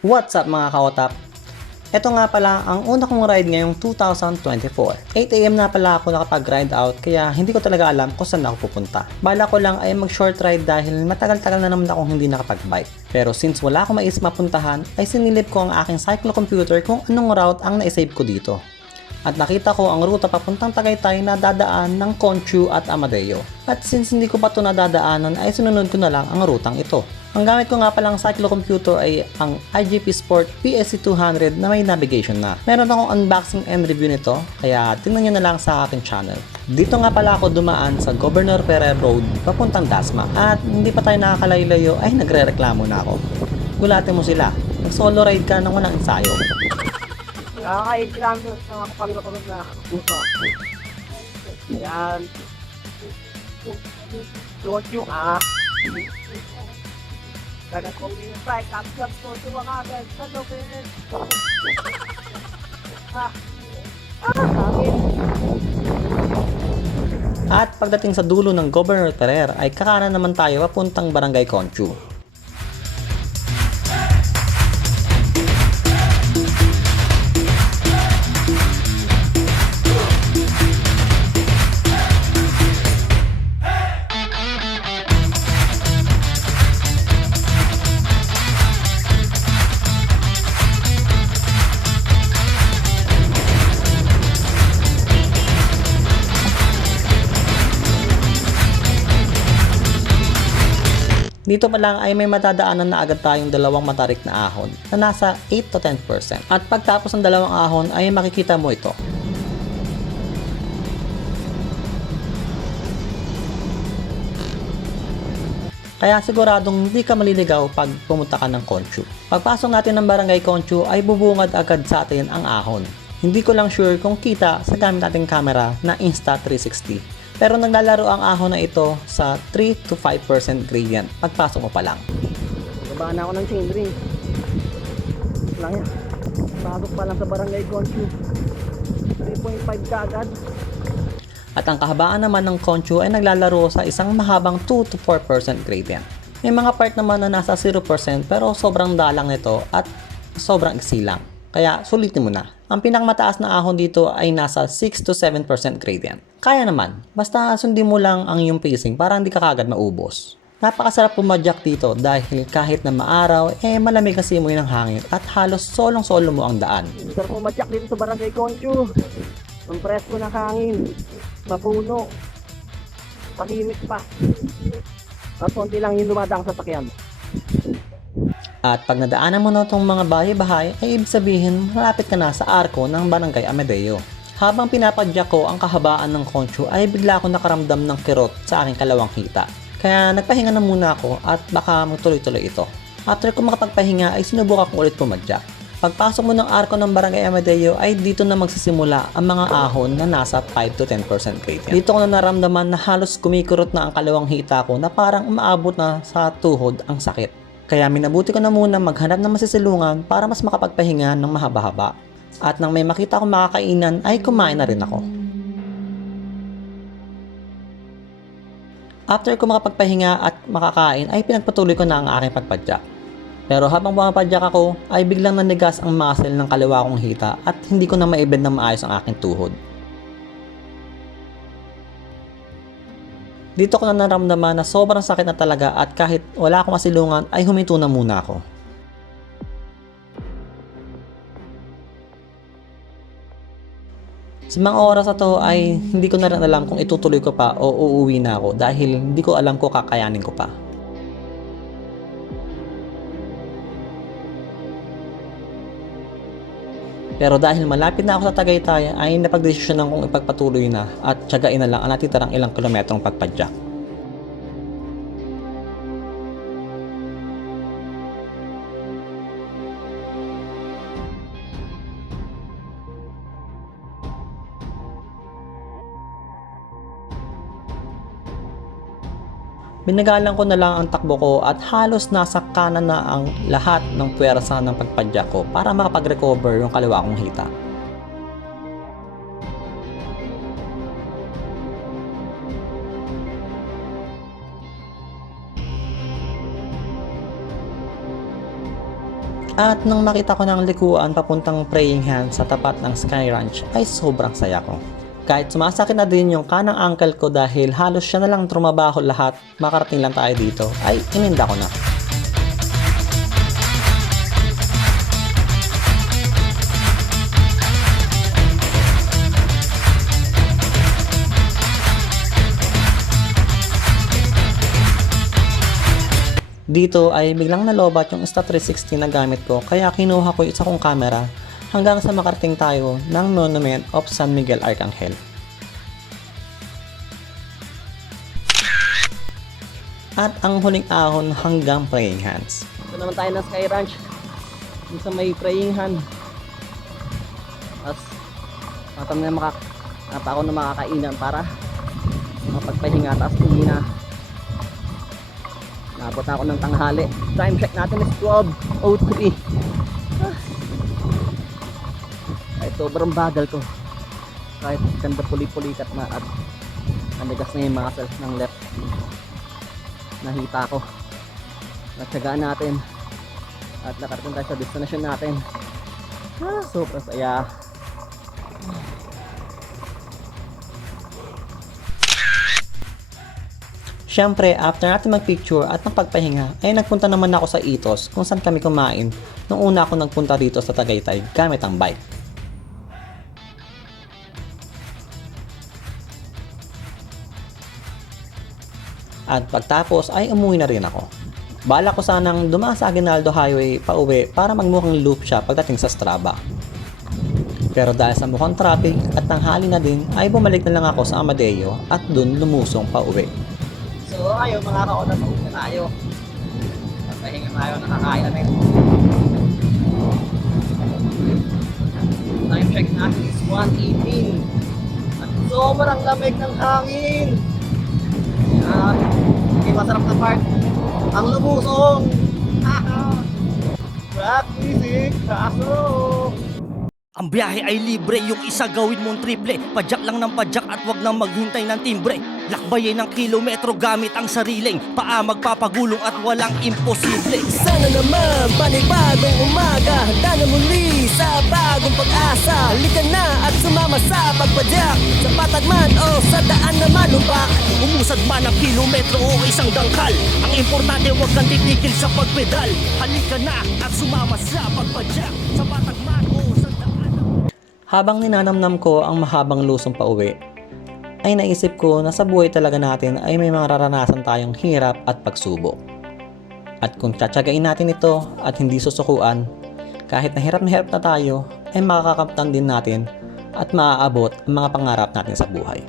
What's up mga kaotap? Ito nga pala ang una kong ride ngayong 2024. 8 AM na pala ako nakapag-ride out kaya hindi ko talaga alam kung saan ako pupunta. Bala ko lang ay mag-short ride dahil matagal-tagal na naman akong hindi nakapag-bike. Pero since wala akong maisip mapuntahan ay sinilip ko ang aking cyclocomputer kung anong route ang naisave ko dito. At nakita ko ang ruta papuntang Tagaytay na dadaan ng Conchu at Amadeo. At since hindi ko pa ito nadadaanan ay sinunod ko na lang ang rutang ito. Ang gamit ko nga palang cyclocomputer ay ang IGP Sport PSC200 na may navigation na. Meron akong unboxing and review nito kaya tingnan nyo na lang sa aking channel. Dito nga pala ako dumaan sa Governor Ferrer Road papuntang Dasma at hindi pa tayo nakakalayo-layo ay nagre-reklamo na ako. Gulatin mo sila, nag-solo ride ka nang walang ensayo. Nakaka-8 kilometers na ako pagkakulog na buka. Ayan. Tuwag yung Nagkakong yung bike, tapos ko ito mga agad sa lupin. At pagdating sa dulo ng Governor Ferrer ay kakanan naman tayo papuntang Barangay Conchu. Dito pa lang ay may matadaanan na agad tayong dalawang matarik na ahon na nasa 8 to 10%. At pagtapos ng dalawang ahon ay makikita mo ito. Kaya siguradong hindi ka maliligaw pag pumunta ka ng Conchu. Pagpasok natin ng Barangay Conchu ay bubungad agad sa atin ang ahon. Hindi ko lang sure kung kita sa gamit nating camera na Insta360. Pero naglalaro ang ahon na ito sa 3 to 5% gradient pagpasok mo pa lang. Babaan na ako ng chain ring. Lang yan. Pasok pa lang sa Barangay Conchu. 3.5 ka agad. At ang kahabaan naman ng Conchu ay naglalaro sa isang mahabang 2 to 4% gradient. May mga part naman na nasa 0% pero sobrang dalang nito at sobrang iksi lang. Kaya sulitin mo na. Ang pinakamataas na ahon dito ay nasa 6 to 7% gradient. Kaya naman, basta sundin mo lang ang iyong pacing para hindi ka kagad maubos. Napakasarap pumadyak dito dahil kahit na maaraw, malamig ang simoy ng hangin at halos solong-solo mo ang daan. Sarap pumadyak dito sa Barangay Conchu. Ang presko ng hangin. Mapuno. Tahimik pa. At konti lang yung dumadang sa sakyan. At pag nadaanan mo na itong mga bahay-bahay, ay ibig sabihin malapit ka na sa arko ng Barangay Amadeo. Habang pinapadyak ko ang kahabaan ng Conchu ay bigla ako nakaramdam ng kirot sa aking kalawang hita. Kaya nagpahinga na muna ako at baka magtuloy-tuloy ito. After ko makapagpahinga ay sinubukan ko ulit pumadyak. Pagpasok mo ng arko ng Barangay Amadeo ay dito na magsisimula ang mga ahon na nasa 5 to 10% gradient. Dito ko na naramdaman na halos kumikirot na ang kalawang hita ko na parang umaabot na sa tuhod ang sakit. Kaya minabuti ko na muna maghanap ng masisilungan para mas makapagpahinga ng mahaba-haba. At nang may makita akong makakainan ay kumain na rin ako. After ko makapagpahinga at makakain ay pinagpatuloy ko na ang aking pagpadyak. Pero habang pumapadyak ako ay biglang nanigas ang muscle ng kaliwa kong hita at hindi ko na maibend ng maayos ang aking tuhod. Dito ko na naramdaman na sobrang sakit na talaga at kahit wala akong masilungan ay huminto na muna ako. Sa mga oras na to ay hindi ko na rin alam kung itutuloy ko pa o uuwi na ako dahil hindi ko alam kung kakayanin ko pa. Pero dahil malapit na ako sa Tagaytay ay napagdesisyonan kong ipagpatuloy na at tiyagain na lang ang natitirang ilang kilometrong pagpadyak. Binagalan ko na lang ang takbo ko at halos nasa kanan na ang lahat ng puwersa ng pagpadyak ko para makapag-recover yung kaliwa kong hita. At nang makita ko ng likuan papuntang Praying Hands sa tapat ng Sky Ranch ay sobrang saya ko. Kahit sumasakit na din yung kanang ankle ko dahil halos siya na lang trumabaho lahat, makarating lang tayo dito, ay ininda ko na. Dito ay biglang nalobat yung Insta360 na gamit ko kaya kinuha ko yung isa kong camera hanggang sa makarating tayo ng Monument of San Miguel Arcangel. At ang huling ahon hanggang Praying Hands. Ito naman tayo ng Sky Ranch. Dito sa may Praying Hand. Tapos matam na ako na makakainan para mapagpahinga. Tapos uwi na. Naabot na ako ng tanghali. Time check natin is 12:03. Kahit sobrang bagal ko. Kahit ganda puli-pulikat na at nanigas na yung muscles ng left. Nahita ko. Natsagaan natin. At nakarating tayo sa destination natin. Sobrang saya. Siyempre, after natin magpicture at magpagpahinga, ay nagpunta naman ako sa Itos kung saan kami kumain nung una ako nagpunta dito sa Tagaytay gamit ang bike. At pagtapos ay umuwi na rin ako. Bala ko sanang dumaan sa Aguinaldo Highway pa uwi para magmukhang loop siya pagdating sa Straba. Pero dahil sa mukhang traffic at tanghali na din ay bumalik na lang ako sa Amadeo at dun lumusong pa uwi. So ayun mga kauna, pauwi na tayo. Pahinga tayo, nakakain na rin. Time check natin is 1:18. At sobrang lamig ng hangin. Yan. Hindi masarap na part. Ang lumusong. Rock music. Kaso. Ang biyahe ay libre, yung isa gawin mong triple. Padyak lang ng padyak at wag nang maghintay ng timbre. Lakbayin ng kilometro gamit ang sariling paa, magpapagulong at walang imposible. Sana naman panibagong umaga, handa na muli sa bagong pag-asa. Halika na at sumama sa pagpadyak, sa patag man o sa daan na malumpak. Umusad man ang kilometro o isang dangkal, ang importante wag kang titigil sa pagpedal. Halika na at sumama sa pagpadyak, sa patag man o sa daan. Habang ninanamnam ko ang mahabang lusong pa uwi, ay naisip ko na sa buhay talaga natin ay may mga raranasan tayong hirap at pagsubok. At kung tsatsagain natin ito at hindi susukuan, kahit na hirap na tayo, ay makakakamtan din natin at maaabot ang mga pangarap natin sa buhay.